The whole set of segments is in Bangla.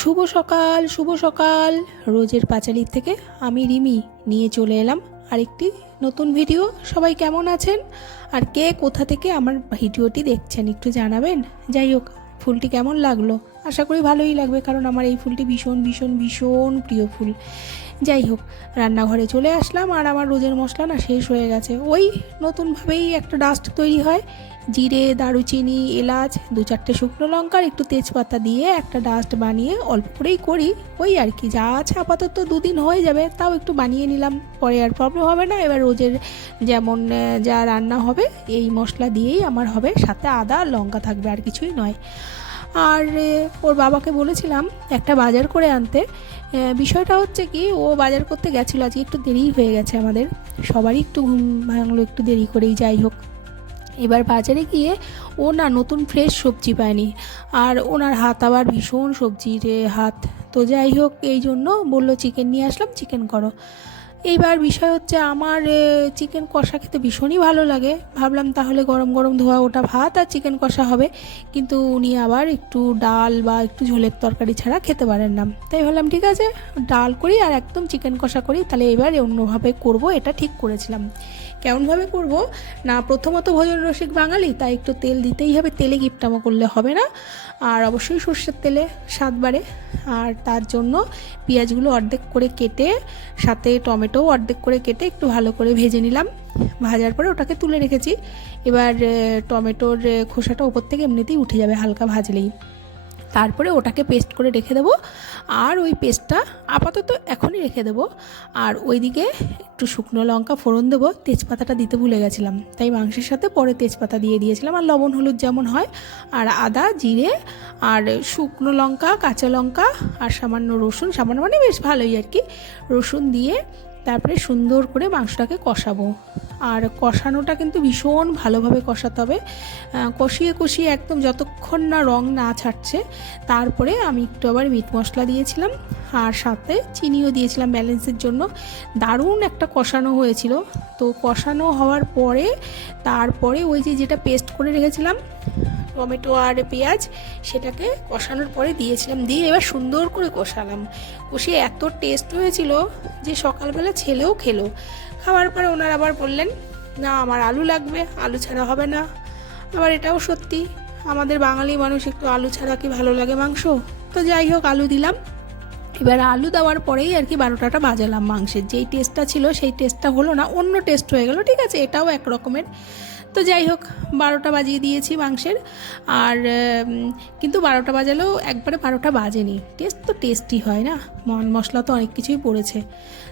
শুভ সকাল। রোজের পাঁচালির থেকে আমি রিমি নিয়ে চলে এলাম আরেকটি নতুন ভিডিও। সবাই কেমন আছেন আর কে কোথা থেকে আমার ভিডিওটি দেখছেন একটু জানাবেন। যাই হোক, ফুলটি কেমন লাগলো, আশা করি ভালোই লাগবে, কারণ আমার এই ফুলটি ভীষণ ভীষণ ভীষণ প্রিয় ফুল। যাই হোক, রান্নাঘরে চলে আসলাম আর আমার রোজের মশলা না শেষ হয়ে গেছে। ওই নতুনভাবেই একটা ডাস্ট তৈরি হয়, জিরে, দারুচিনি, এলাচ, 2-4টে শুকনো লঙ্কা আর একটু তেজপাতা দিয়ে একটা ডাস্ট বানিয়ে অল্প করেই করি। ওই আর কি, যা আছে আপাতত 2 দিন হয়ে যাবে, তাও একটু বানিয়ে নিলাম, পরে আর প্রবলেম হবে না। এবার রোজের যেমন যা রান্না হবে এই মশলা দিয়েই আমার হবে, সাথে আদা আর লঙ্কা থাকবে, আর কিছুই নয়। আর ওর বাবাকে বলেছিলাম একটা বাজার করে আনতে। বিষয়টা হচ্ছে কি, ও বাজার করতে গেছিলো, আজকে একটু দেরিই হয়ে গেছে, আমাদের সবারই একটু ঘুম ভাঙলো একটু দেরি করেই। যাই হোক, এবার বাজারে গিয়ে ও না নতুন ফ্রেশ সবজি পায়নি, আর ওনার হাত আবার ভীষণ সবজির হাত। তো যাই হোক, এই জন্য বললো চিকেন নিয়ে আসলাম, চিকেন করো। এইবার বিষয় হচ্ছে আমার চিকেন কষা খেতে ভীষণই ভালো লাগে, ভাবলাম তাহলে গরম গরম ধোয়া ওটা ভাত আর চিকেন কষা হবে। কিন্তু উনি আবার একটু ডাল বা একটু ঝোলের তরকারি ছাড়া খেতে পারেন না, তাই ভাবলাম ঠিক আছে ডাল করি আর একদম চিকেন কষা করি, তাহলে এবার অন্যভাবে করব, এটা ঠিক করেছিলাম। কেমনভাবে করব না, প্রথমত ভোজন রসিক বাঙালি, তাই একটু তেল দিতেই হবে, তেলে গিপটামো করলে হবে না, আর অবশ্যই সর্ষের তেলে স্বাদ বাড়ে। আর তার জন্য পেঁয়াজগুলো অর্ধেক করে কেটে, সাথে টমেটোও অর্ধেক করে কেটে একটু ভালো করে ভেজে নিলাম। ভাজার পরে ওটাকে তুলে রেখেছি। এবার টমেটোর খোসাটা ওপর থেকে এমনিতেই উঠে যাবে হালকা ভাজলেই। তারপরে ওটাকে পেস্ট করে রেখে দেবো, আর ওই পেস্টটা আপাতত এখনই রেখে দেবো। আর ওইদিকে একটু শুকনো লঙ্কা ফোড়ন দেবো, তেজপাতাটা দিতে ভুলে গেছিলাম, তাই মাংসের সাথে পরে তেজপাতা দিয়ে দিয়েছিলাম, আর লবণ হলুদ যেমন হয়, আর আদা জিরে আর শুকনো লঙ্কা কাঁচা লঙ্কা আর সামান্য রসুন, সামান্য মানে বেশ ভালোই আর কি, রসুন দিয়ে তারপরে সুন্দর করে মাংসটাকে কষাবো। আর কষানোটা কিন্তু ভীষণ ভালোভাবে কষাতে হবে, কষিয়ে কষিয়ে একদম যতক্ষণ না রং না ছাড়ছে। তারপরে আমি একটু আবার মিট মশলা দিয়েছিলাম, আর সাথে চিনিও দিয়েছিলাম ব্যালেন্সের জন্য। দারুণ একটা কষানো হয়েছিল। তো কষানো হওয়ার পরে তারপরে ওই যেটা পেস্ট করে রেখেছিলাম টমেটো আর পেঁয়াজ, সেটাকে কষানোর পরে দিয়েছিলাম, দিয়ে এবার সুন্দর করে কষালাম। কষিয়ে এত টেস্ট হয়েছিল যে সকালবেলা ছেলেও খেলো। খাওয়ার পরে ওনার আবার বললেন না আমার আলু লাগবে, আলু ছাড়া হবে না। আবার এটাও সত্যি, আমাদের বাঙালি মানুষ একটু আলু ছাড়া কি ভালো লাগে মাংস। তো যাই হোক, আলু দিলাম। এবার আলু দেওয়ার পরেই আর কি 12টা বাজালাম, মাংসের যেই টেস্টটা ছিল সেই টেস্টটা হলো না, অন্য টেস্ট হয়ে গেল। ঠিক আছে, এটাও এক রকমের। তো যাই হোক, 12টা বাজিয়ে দিয়েছি মাংসের। আর কিন্তু 12টা বাজালেও একবারে 12টা বাজেনি, টেস্ট তো টেস্টই হয় না, মশলা তো অনেক কিছুই পড়েছে।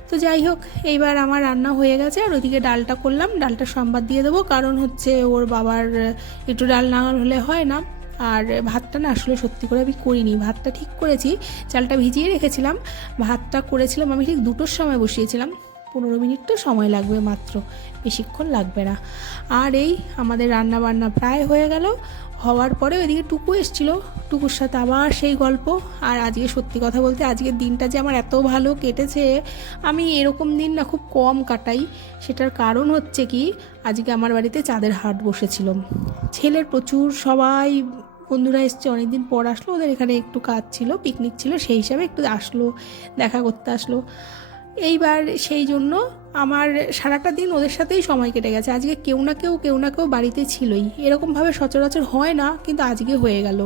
তো যাই হোক, এইবার আমার রান্না হয়ে গেছে, আর ওইদিকে ডালটা করলাম, ডালটা সম্বাদ দিয়ে দেবো, কারণ হচ্ছে ওর বাবার একটু ডাল না হলে হয় না। আর ভাতটা না আসলে সত্যি করে আমি করিনি, ভাতটা ঠিক করেছি, চালটা ভিজিয়ে রেখেছিলাম, ভাতটা করেছিলাম আমি ঠিক 2টোর সময় বসিয়েছিলাম, 15 মিনিট তো সময় লাগবে মাত্র, বেশিক্ষণ লাগবে না। আর এই আমাদের রান্না বান্না প্রায় হয়ে গেল। হওয়ার পরে ওইদিকে টুকু এসেছিলো, টুকুর সাথে আবার সেই গল্প। আর আজকে সত্যি কথা বলতে আজকের দিনটা যে আমার এত ভালো কেটেছে, আমি এরকম দিন না খুব কম কাটাই। সেটার কারণ হচ্ছে কি, আজকে আমার বাড়িতে চাঁদের হাট বসেছিল, ছেলের প্রচুর সবাই বন্ধুরা এসছে, অনেকদিন পর আসলো, ওদের এখানে একটু কাজ ছিল, পিকনিক ছিল, সেই হিসাবে একটু আসলো, দেখা করতে আসলো। এইবার সেই জন্য আমার সারাটা দিন ওদের সাথেই সময় কেটে গেছে। আজকে কেউ না কেউ বাড়িতে ছিলই, এরকমভাবে সচরাচর হয় না, কিন্তু আজকে হয়ে গেল।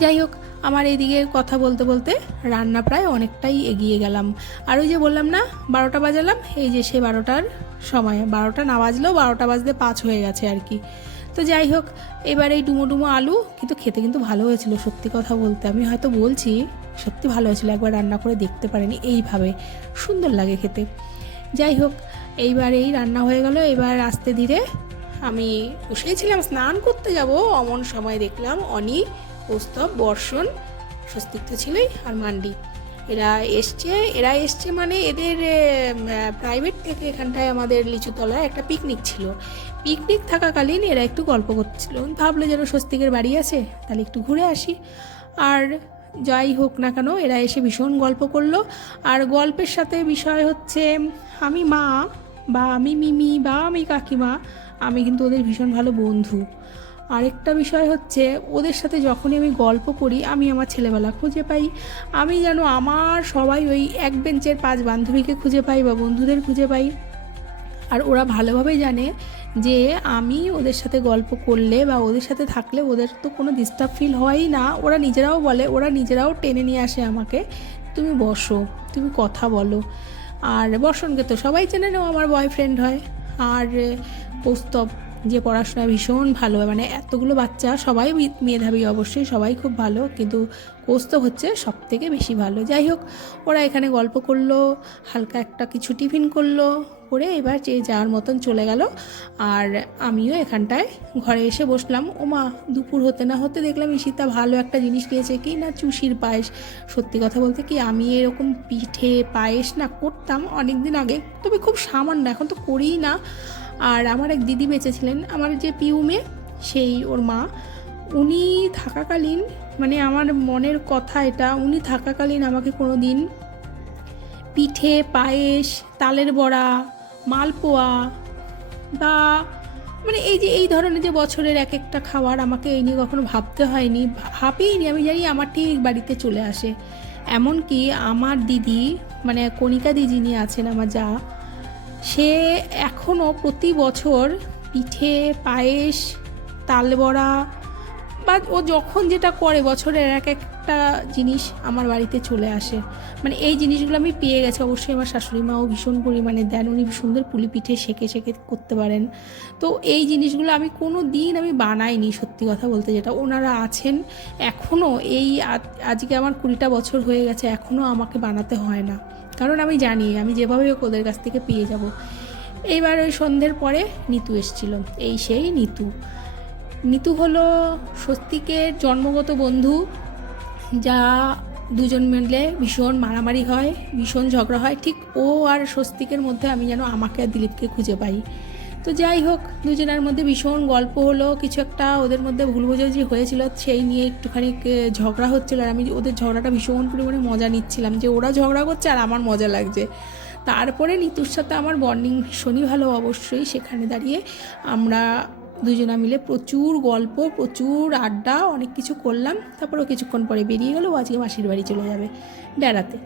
যাই হোক, আমার এইদিকে কথা বলতে বলতে রান্না প্রায় অনেকটাই এগিয়ে গেলাম। আর ওই যে বললাম না 12টা বাজালাম, এই যে সে 12টার সময়, 12টা না বাজলেও 12টা বাজতে 5 হয়ে গেছে আর কি। তো যাই হোক, এবার এই ডুমো ডুমো আলু কিন্তু খেতে কিন্তু ভালো হয়েছিল, সত্যি কথা বলতে আমি হয়তো বলছি, সত্যি ভালো হয়েছিল, একবার রান্না করে দেখতে পারেনি, এইভাবে সুন্দর লাগে খেতে। যাই হোক, এইবার এই রান্না হয়ে গেল। এবার আস্তে ধীরে আমি বসেছিলাম স্নান করতে যাব, অমন সময় দেখলাম অনি, কৌস্তব, বর্ষণ, স্বস্তিক তো ছিলই, আর মান্ডি, এরা এসছে মানে এদের প্রাইভেট থেকে এখানটায় আমাদের লিচুতলায় একটা পিকনিক ছিল। পিকনিক থাকাকালীন এরা একটু গল্প করছিল, ভাবলো যেন স্বস্তিকের বাড়ি আছে, তাহলে একটু ঘুরে আসি। আর যাই হোক না কেন, এরা এসে ভীষণ গল্প করলো। আর গল্পের সাথে বিষয় হচ্ছে, আমি মা বা আমি মিমি বা আমি কাকিমা, আমি কিন্তু ওদের ভীষণ ভালো বন্ধু। আরেকটা বিষয় হচ্ছে, ওদের সাথে যখনই আমি গল্প করি আমি আমার ছেলেবেলা খুঁজে পাই। আমি যেন আমার সবাই ওই এক বেঞ্চের 5 বান্ধবীকে খুঁজে পাই বা বন্ধুদের খুঁজে পাই। আর ওরা ভালোভাবেই জানে যে আমি ওদের সাথে গল্প করলে বা ওদের সাথে থাকলে ওদের তো কোনো ডিস্টার্ব ফিল হয়ই না। ওরা নিজেরাও বলে, ওরা নিজেরাও টেনে নিয়ে আসে আমাকে, তুমি বসো, তুমি কথা বলো। আর বর্ষণকে তো সবাই চেনে, ও আমার বয়ফ্রেন্ড হয়। আর কৌস্তব, যে পড়াশোনায় ভীষণ ভালো, মানে এতগুলো বাচ্চা সবাই মেধাবী অবশ্যই, সবাই খুব ভালো, কিন্তু কৌস্তব হচ্ছে সব থেকে বেশি ভালো। যাই হোক, ওরা এখানে গল্প করলো, হালকা একটা কিছু টিফিন করলো, করে এবার যে যাওয়ার মতন চলে গেল। আর আমিও এখানটায় ঘরে এসে বসলাম। ওমা, দুপুর হতে না হতে দেখলাম ঈশিতা ভালো একটা জিনিস নিয়েছে, কি না চুষির পায়েস। সত্যি কথা বলতে কি, আমি এরকম পিঠে পায়েস না করতাম অনেক দিন আগে, তবে খুব সামান্য, এখন তো করিই না। আর আমার এক দিদি বেঁচেছিলেন, আমার যে পিউ মেয়ে, সেই ওর মা, উনি থাকাকালীন, মানে আমার মনের কথা এটা, উনি থাকাকালীন আমাকে কোনো দিন পিঠে পায়েস, তালের বড়া, মালপোয়া বা মানে এই যে এই ধরনের যে বছরের এক একটা খাবার, আমাকে এই নিয়ে কখনো ভাবতে হয়নি, ভাবিনি। আমি জানি আমার ঠিক বাড়িতে চলে আসে। এমনকি আমার দিদি, মানে কণিকা দিদি যিনি আছেন আমার যা, সে এখনও প্রতি বছর পিঠে পায়েস, তালবড়া বা ও যখন যেটা করে বছরের এক একটা জিনিস আমার বাড়িতে চলে আসে। মানে এই জিনিসগুলো আমি পেয়ে গেছি। অবশ্যই আমার শাশুড়ি মাও ভীষণ পরিমাণে দেন, উনি সুন্দর পুলি পিঠে সেঁকে সেঁকে করতে পারেন। তো এই জিনিসগুলো আমি কোনো দিন আমি বানাইনি, সত্যি কথা বলতে, যেটা ওনারা আছেন এখনও, এই আজকে আমার 20টা বছর হয়ে গেছে, এখনও আমাকে বানাতে হয় না, কারণ আমি জানি আমি যেভাবে হোক ওদের কাছ থেকে পেয়ে যাব। এইবার ওই সন্ধ্যের পরে নিতু এসেছিল, এই সেই নিতু। নিতু হলো স্বস্তিকের জন্মগত বন্ধু, যা দুজন মিলে ভীষণ মারামারি হয়, ভীষণ ঝগড়া হয়। ঠিক ও আর স্বস্তিকের মধ্যে আমি যেন আমাকে আর দিলীপকে খুঁজে পাই। তো যাই হোক, দুজনের মধ্যে ভীষণ গল্প হলো, কিছু একটা ওদের মধ্যে ভুল বোঝাবুঝি হয়েছিল, সেই নিয়ে একটুখানি ঝগড়া হচ্ছিলো। আর আমি ওদের ঝগড়াটা ভীষণ পরিমাণে মজা নিচ্ছিলাম, যে ওরা ঝগড়া করছে আর আমার মজা লাগছে। তারপরে নিতুর সাথে আমার বন্ডিং ভীষণই ভালো, অবশ্যই। সেখানে দাঁড়িয়ে আমরা দুজনা মিলে প্রচুর গল্প, প্রচুর আড্ডা, অনেক কিছু করলাম। তারপরে কিছুক্ষণ পরে বেরিয়ে গেলো, আজকে মাসির বাড়ি চলে যাবে বেড়াতে।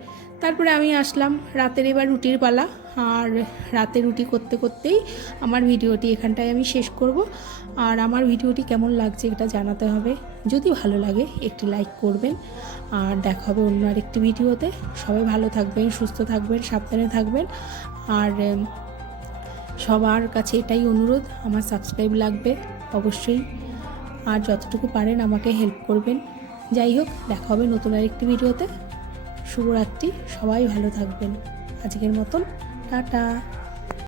তারপরে আমি আসলাম, রাতের এবার রুটির পালা। আর রাতে রুটি করতে করতেই আমার ভিডিওটি এখানটায় আমি শেষ করব। আর আমার ভিডিওটি কেমন লাগছে এটা জানাতে হবে, যদি ভালো লাগে একটি লাইক করবেন। আর দেখা হবে অন্য আরেকটি ভিডিওতে। সবাই ভালো থাকবেন, সুস্থ থাকবেন, সাবধানে থাকবেন। আর সবার কাছে এটাই অনুরোধ, আমার সাবস্ক্রাইব লাগবে অবশ্যই, আর যতটুকু পারেন আমাকে হেল্প করবেন। যাই হোক, দেখা হবে নতুন আরেকটি ভিডিওতে। শুভরাত্রি, সবাই ভালো থাকবেন। আজকের মতন টাটা।